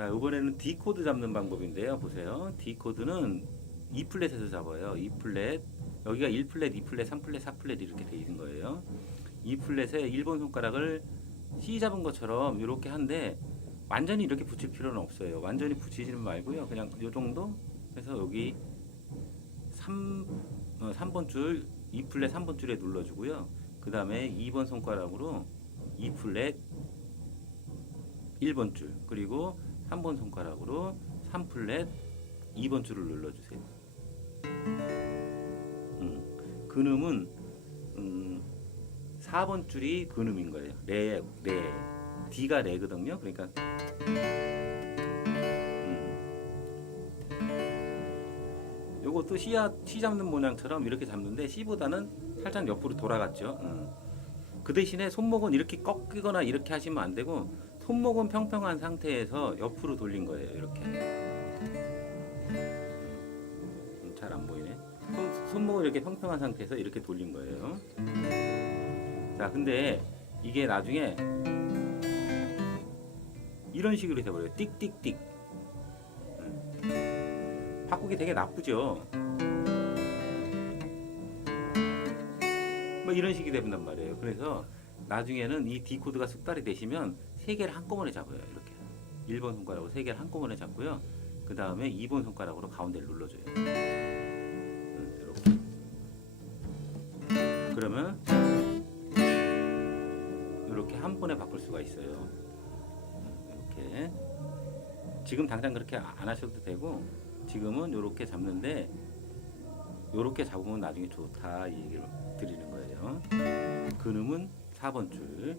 자, 이번에는 D 코드 잡는 방법인데요. 보세요. D 코드는 E 플랫에서 잡아요. E 플랫 여기가 1 플랫, 2 플랫, 3 플랫, 4 플랫 이렇게 돼 있는 거예요. E 플랫에 1번 손가락을 C 잡은 것처럼 이렇게 한데 완전히 이렇게 붙일 필요는 없어요. 완전히 붙이지는 말고요. 그냥 이 정도 해서 여기 3 어, 3번 줄 E 플랫 3번 줄에 눌러주고요. 그 다음에 2번 손가락으로 E 플랫 1번 줄 그리고 3번 손가락으로 3 플랫 2번 줄을 눌러주세요. 음, 근음은 음, 4번 줄이 근음인 거예요. 레, 레. D가 레거든요. 그러니까 음. 요것도 C, C 잡는 모양처럼 이렇게 잡는데 C보다는 살짝 옆으로 돌아갔죠. 음. 그 대신에 손목은 이렇게 꺾이거나 이렇게 하시면 안 되고 손목은 평평한 상태에서 옆으로 돌린 거예요. 이렇게. 음, 잘안 보이네. 손, 손목을 이렇게 평평한 상태에서 이렇게 돌린 거예요. 자, 근데 이게 나중에 이런 식으로 돼버려요. 띡띡띡. 음. 바꾸기 되게 나쁘죠. 뭐 이런 식이 된단 말이에요. 그래서 나중에는 이 D 코드가 숙달이 되시면 세 개를 한꺼번에 잡아요. 이렇게 1번 손가락으로 세 개를 한꺼번에 잡고요. 그 다음에 2번 손가락으로 가운데를 눌러줘요. 음, 이렇게. 그러면 이렇게 한 번에 바꿀 수가 있어요. 이렇게 지금 당장 그렇게 안 하셔도 되고 지금은 이렇게 잡는데 이렇게 잡으면 나중에 좋다 이 얘기를 드리는 거예요. 근음은 4번 줄,